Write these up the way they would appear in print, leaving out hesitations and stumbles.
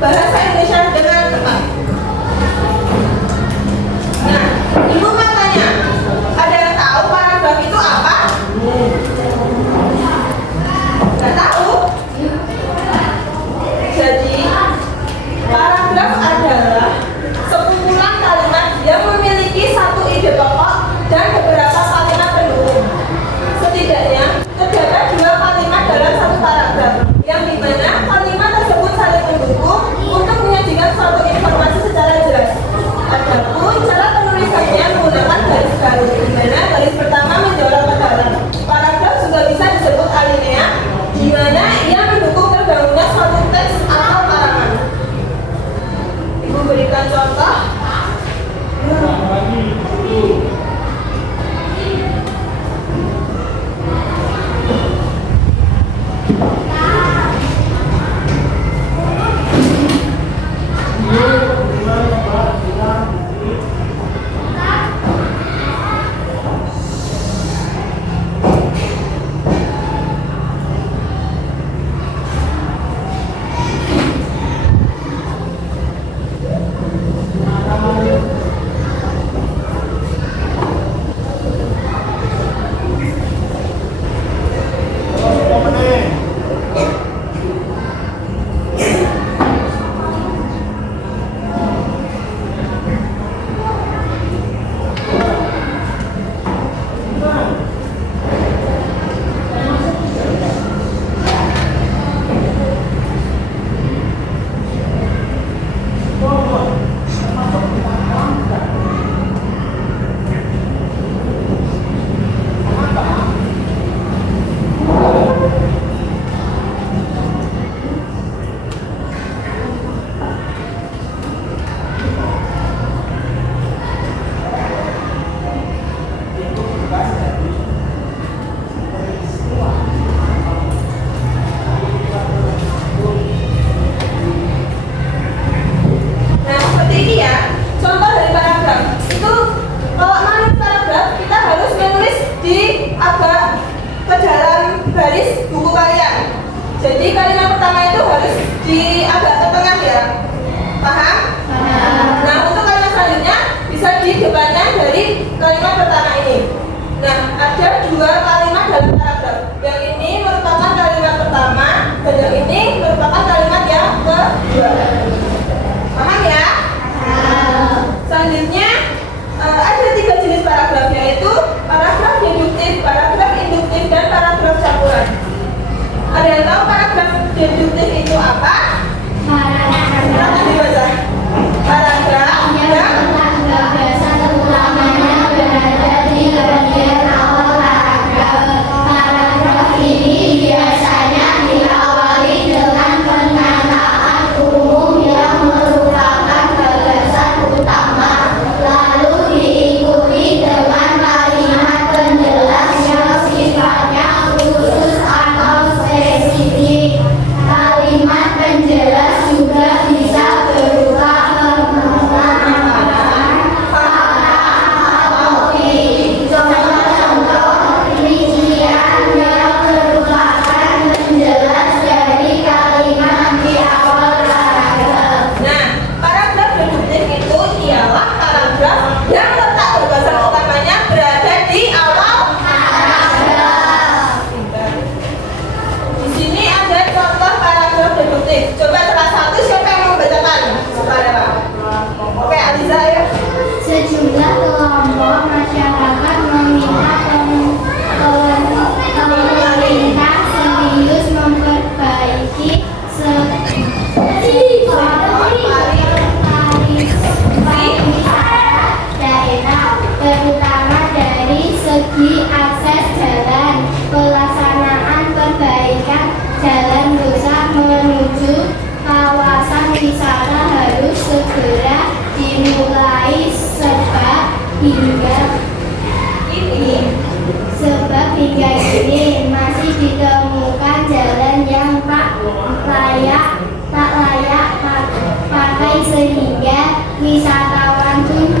bahasa Indonesia dengan tepat. Nah, ibu kan tanya, ada yang tahu paragraf itu apa? Nggak tahu. Jadi paragraf adalah sekumpulan kalimat yang memiliki satu ide pokok dan beberapa kalimat pendukung. Setidaknya terdapat dua kalimat dalam satu paragraf, yang dimana kalimat tersebut saling mendukung untuk menyajikan suatu informasi secara jelas. Adapun cara penulisannya menggunakan garis baru, di mana garis pertama menjorok ke dalam. Paragraf juga bisa disebut alinea, di mana ia mendukung terbangunnya suatu teks atau karangan. Ibu berikan contoh. Jadi kalimat pertama itu harus di agak ke tengah ya. Paham? Nah, untuk kalimat selanjutnya bisa di depannya dari kalimat pertama ini. Nah, ada dua kalimat dalam paragraf. Yang ini merupakan kalimat pertama dan yang ini merupakan kalimat yang kedua. Paham ya? Selanjutnya ada tiga jenis paragraf, yaitu paragraf deduktif, paragraf induktif, dan paragraf campuran. Ada yang tahu paragraf deduktif itu apa? Paragraf dibaca. Paragraf yang biasa terutamanya berada di bagian awal paragraf. Paragraf ini biasanya diawali dengan pernyataan umum yang merupakan gagasan utama, lalu diikuti dengan kalimat penjelas yang sifatnya khusus atau spesifik. Kalimat penjelas juga bisa berupa pengembangan fakta atau topik. Contoh-contoh rincian yang merupakan penjelas dari kalimat di awal paragraf. Nah, paragraf deduktif itu ialah paragraf yang letak gagasan utamanya berada di awal paragraf. Di sini ada contoh paragraf deduktif. Coba salah satu siapa yang mau membacakan? Oke, Aliza ya. Sejumlah kelompok masyarakat meminta pemerintah serius memperbaiki pariwisata daerah, terutama dari segi akses jalan. Pelaksanaan perbaikan jalan rusak menuju kawasan wisata harus segera dimulai sebab hingga kini masih ditemukan jalan yang tak layak pakai, sehingga wisatawan pun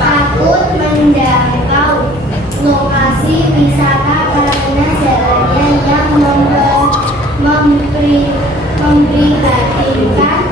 takut menjangkau lokasi wisata karena jalannya yang memprihatinkan.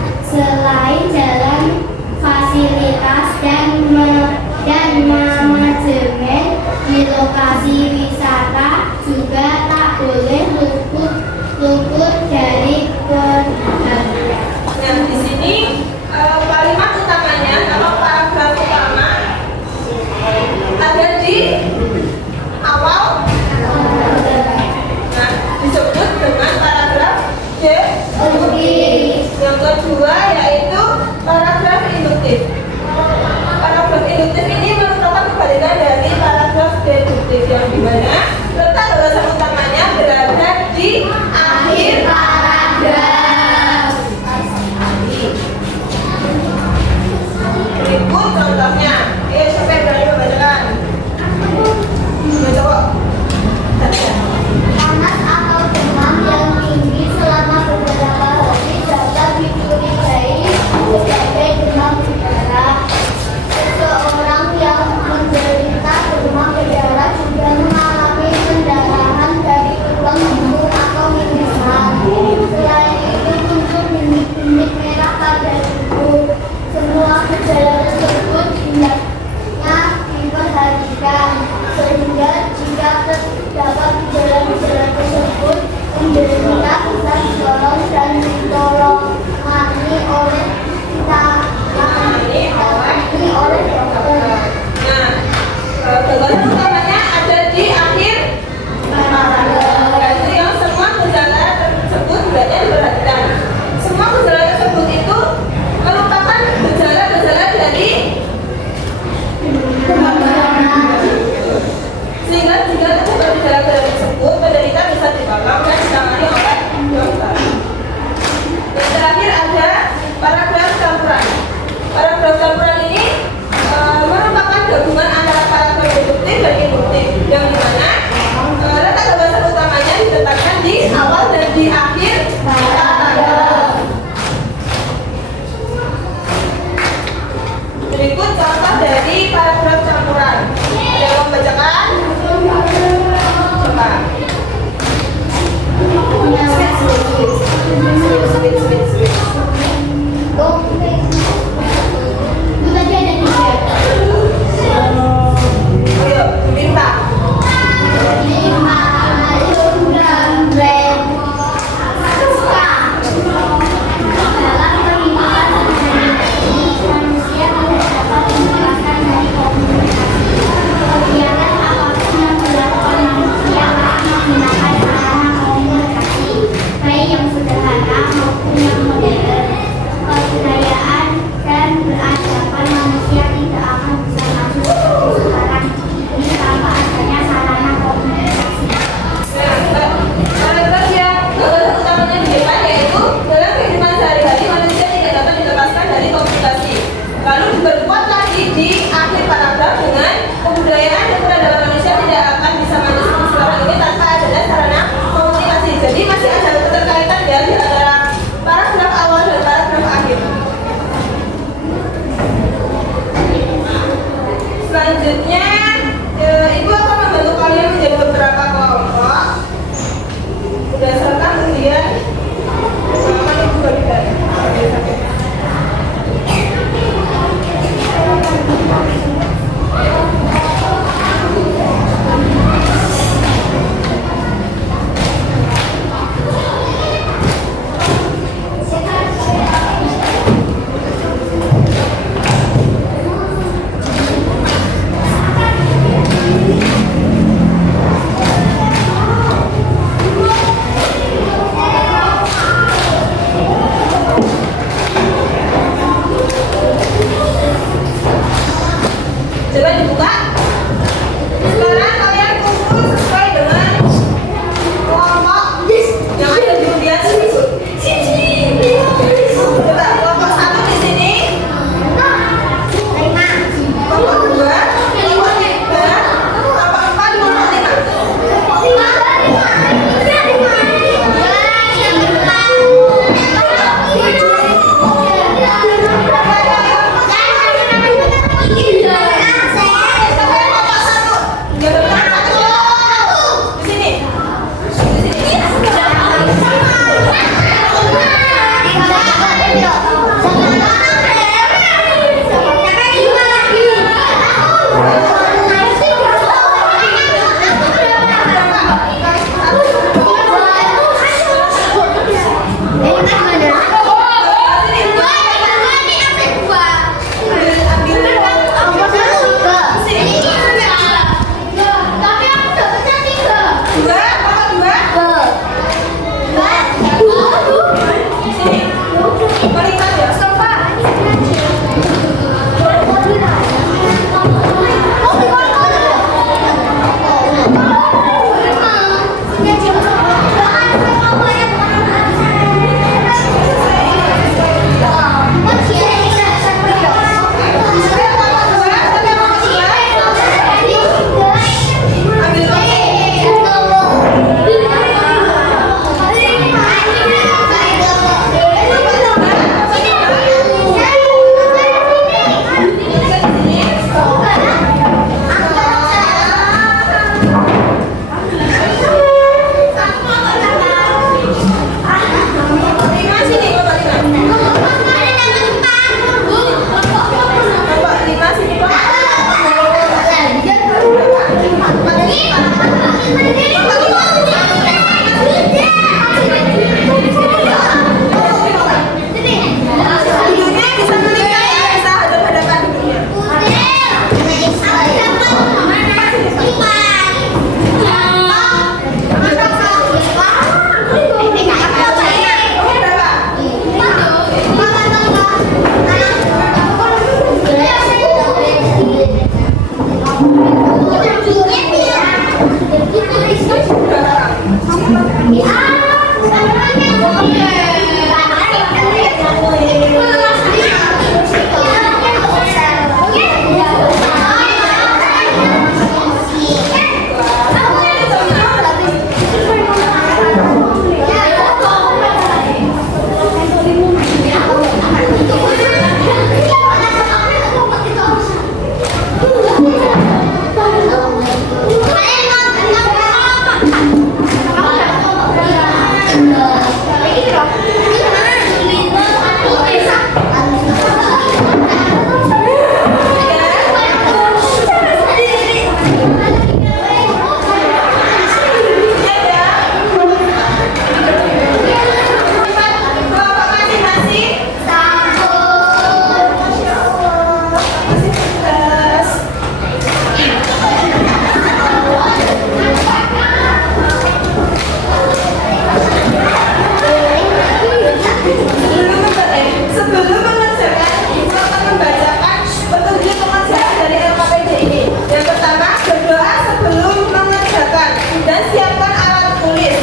Sebelum mengerjakan, kita akan membacakan petunjuk pengerjaan dari LKPD ini. Yang pertama, berdoa sebelum mengerjakan dan siapkan alat tulis.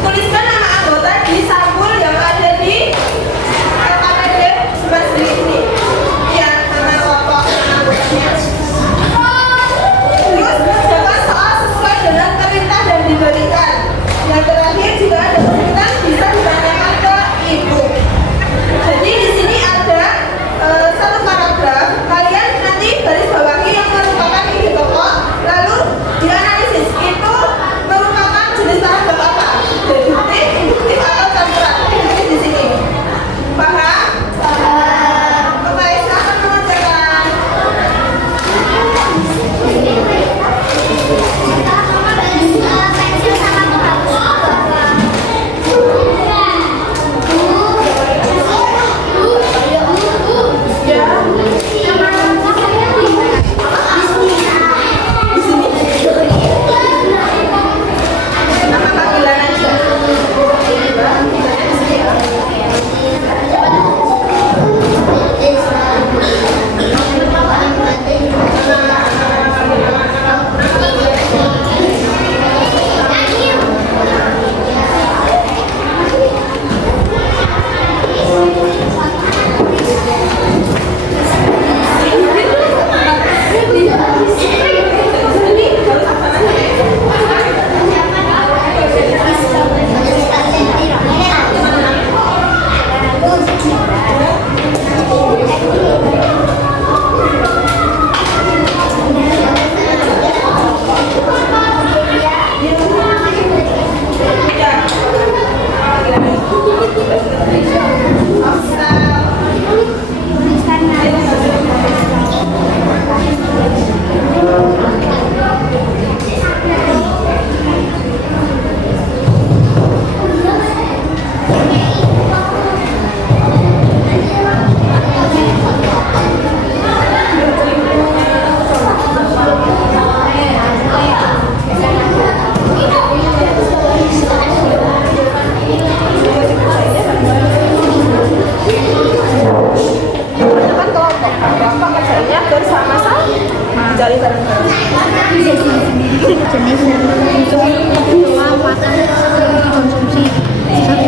Tuliskan nama anggota di sampul yang ada di LKPD Semasri ini. Ya, nama kelompok anggotanya. Terus kerjakan soal sesuai dengan perintah dan diberikan. Yang terakhir, jika ada kesulitan bisa ditanyakan ke ibu. Jadi di sini ada satu paragraf. Kalian nanti garis bawahi yang merupakan ide pokok, lalu dianalisis itu merupakan jenis paragraf apa? Deduktif, induktif atau campuran? Deduktif di sini. Paham? Oke, silakan mengerjakan. Nama panggilan aja. Teman kelompok, kelompok kerjanya bersama-sama, mencari bareng-bareng. jenis semua makanan konsumsi Jadi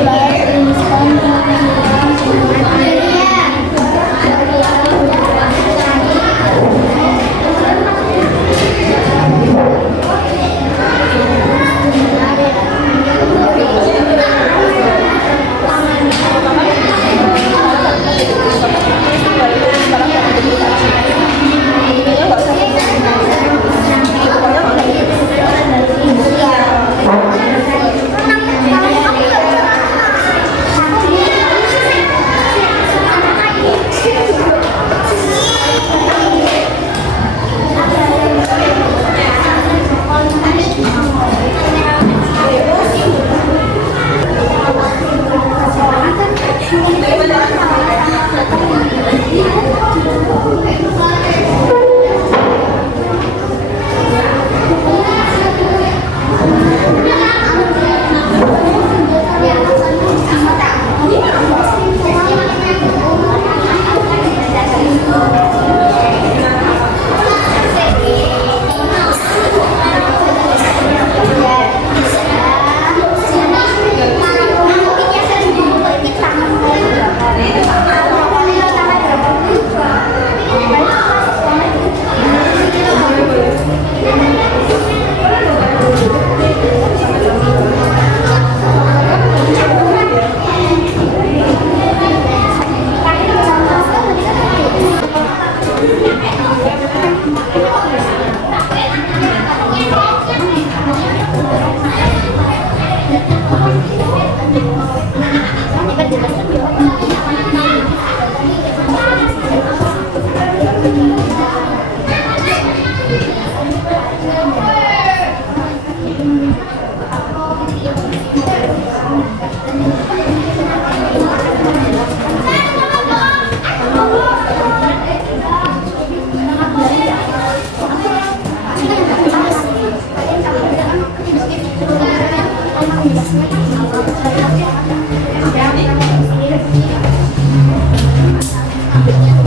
Nah,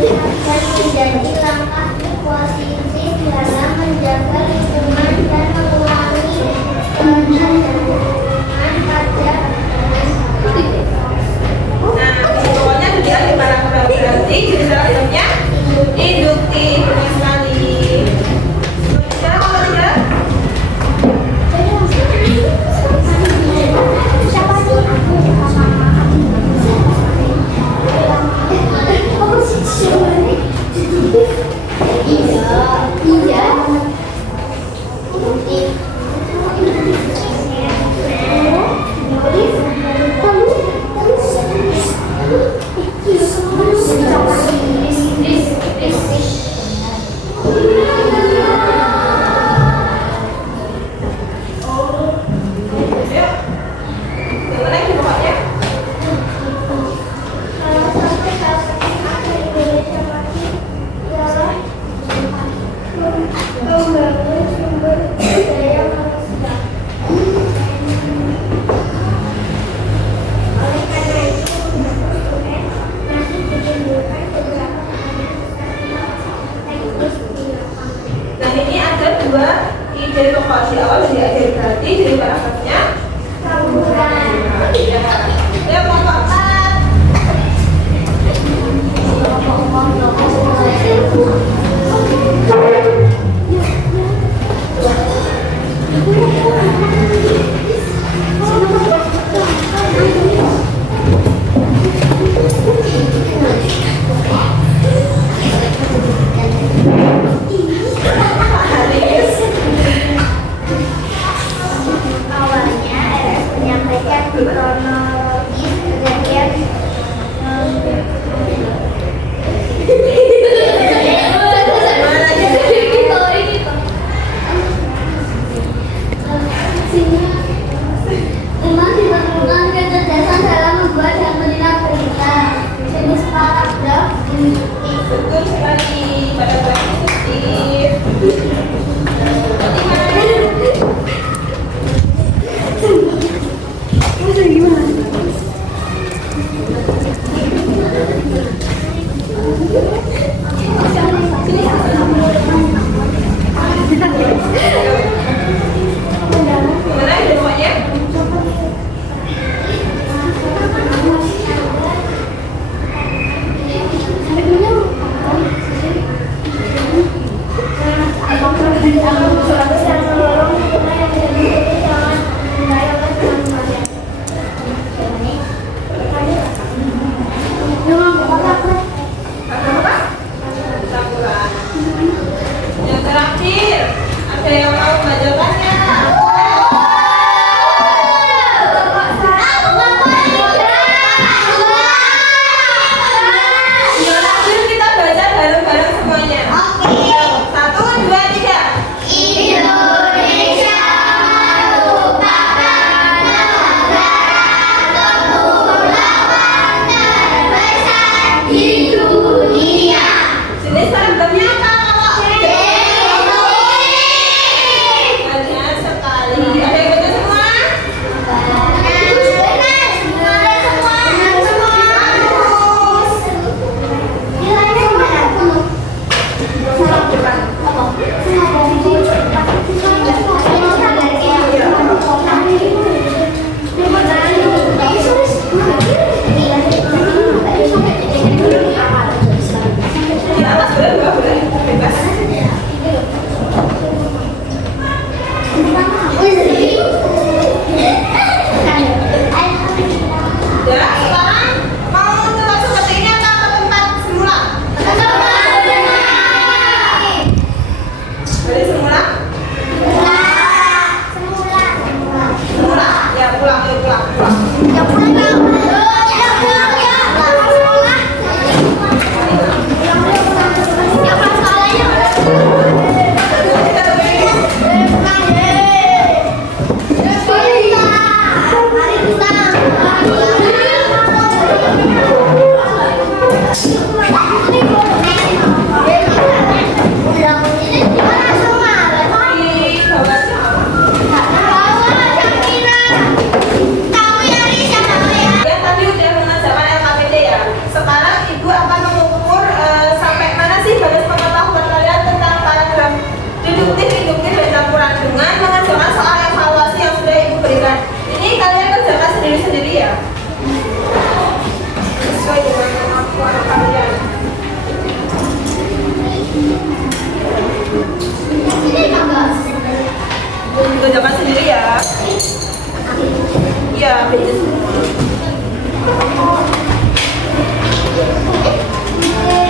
dan menjadi langkah positif dalam menjaga lingkungan dan mengurangi ketergantungan pada Nah, di bawahnya tuh di akhir paragraf berarti jenis dalamnya induktif. Benar sekali. Sekarang apa lagi? membangun sumber daya manusia. Oleh karena itu, untuk UN masih ditimbulkan beberapa teknis di lapangan. Nah, ini ada dua ide pokok di awal dan di akhir berarti jadi paragrafnya Campuran. ya kelompok 4. Awalnya RS menyampaikan kronologis kejadian memang diperlukan kecerdasan dalam membuat dan menilai berita. Jenis paragraf induktif. Betul sekali, paragraf induktif. Gimana ide pokoknya? kerjakan sendiri ya. Iya, beda.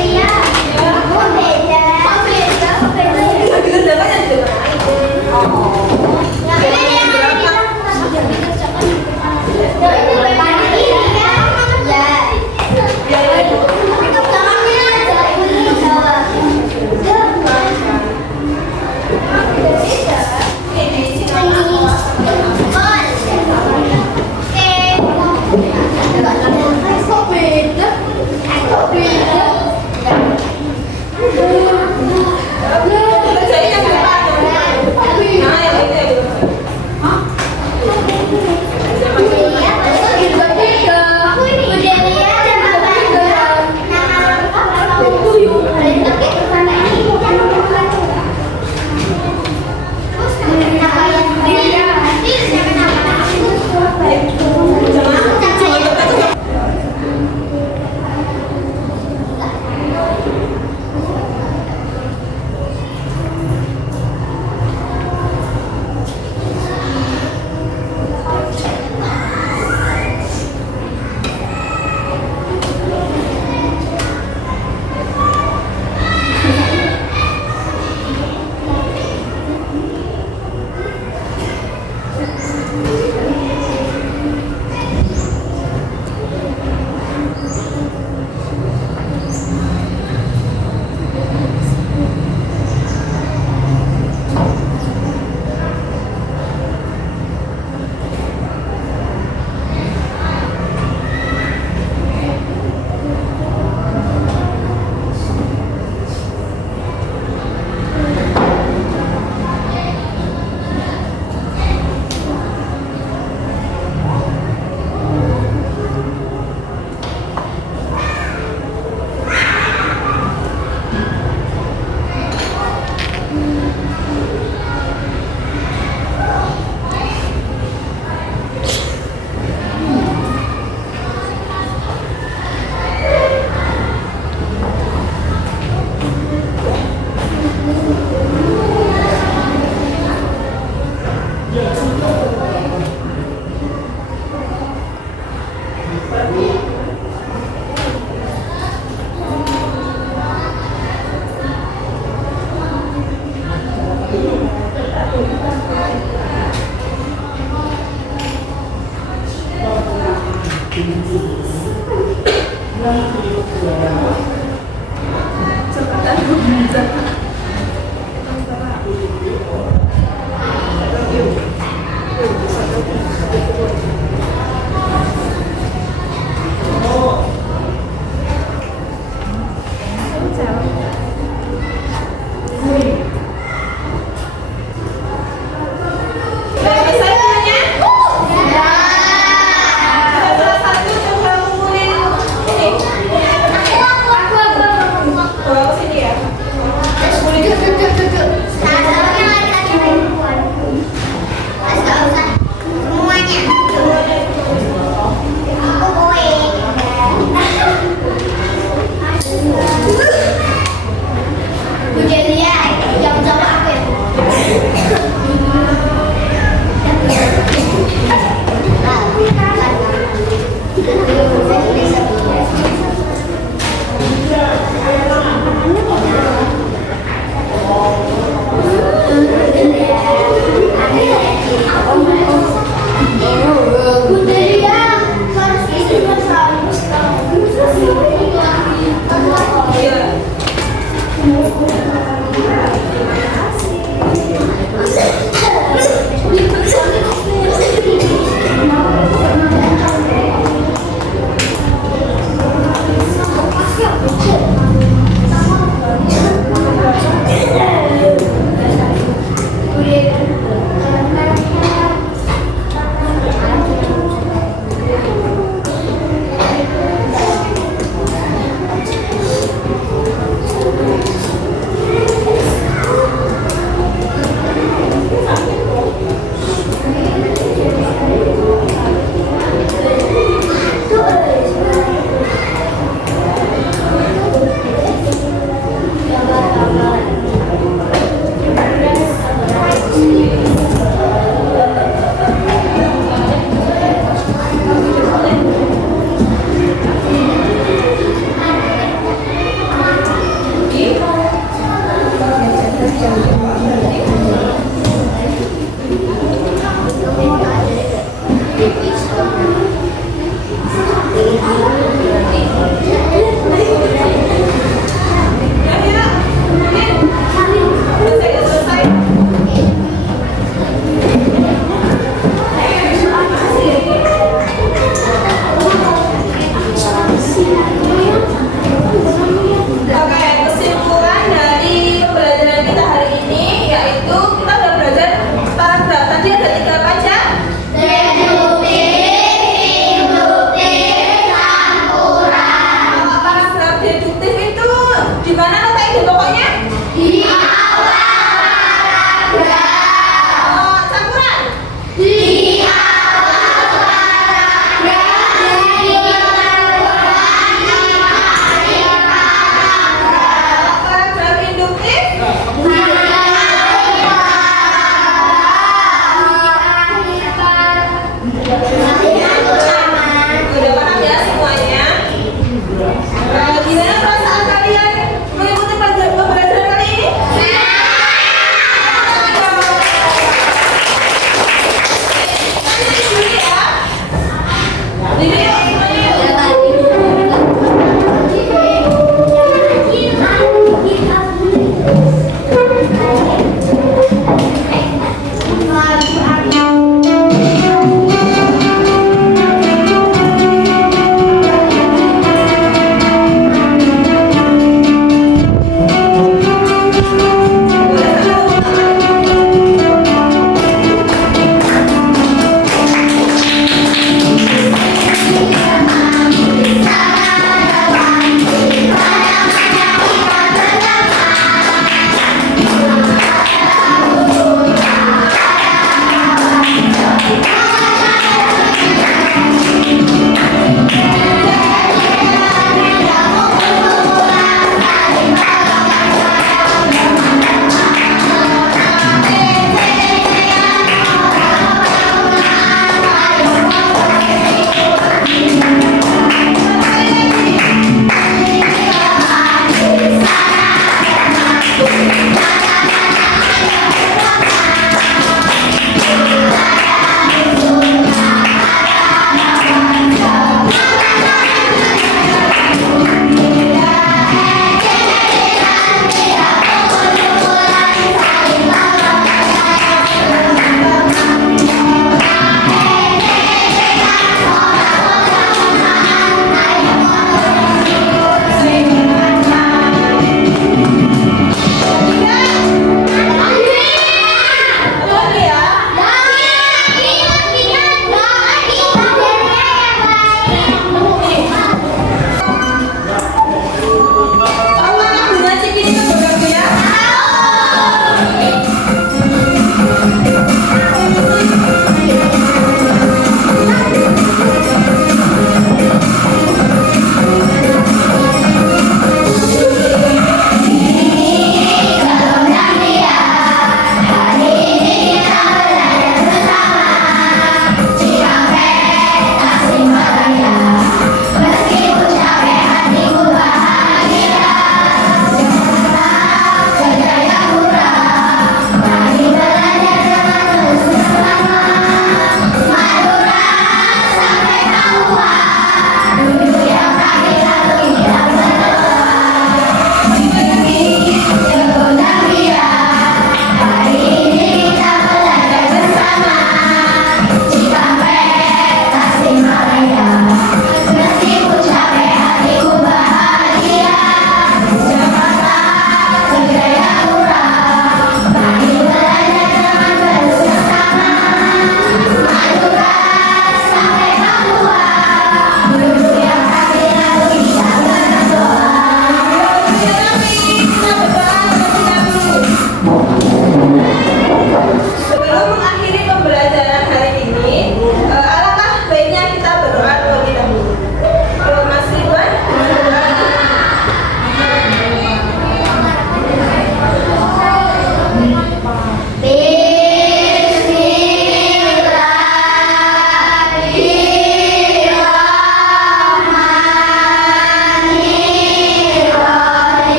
Iya. Oh, beda. Oh, beda. Oh, beda. Yang dikerjakan yang dikerjakan. Oh. Yang ini yang ada di dalam. Yang dikerjakan. Ya, itu panitia. Ya. Ya, ya. Tangannya ada ini jawab. Ini di sini. Kok beda? Kok beda? Kerjain yang depan. Nah, yang itu ya. Iya, betul beda. Udah lihat dan apa? Nama tapi sana ini bukan nama yang beda. Nanti siapa nama? Cepetan.